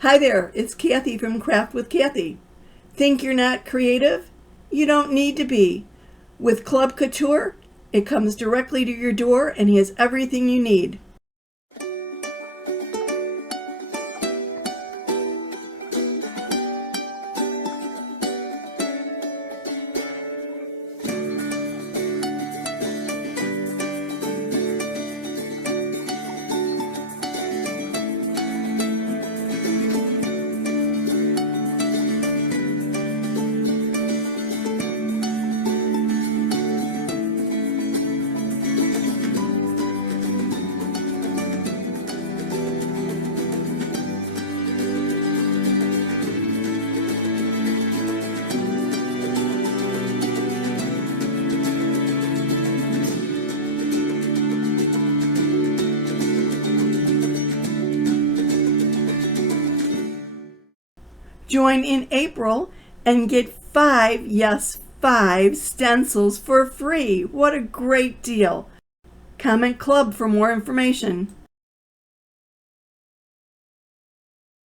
Hi there, it's Kathie from Craft with Kathie. Think you're not creative? You don't need to be. With Club Couture, it comes directly to your door and he has everything you need. Join in April and get 5 stencils for free. What a great deal. Comment Club for more information.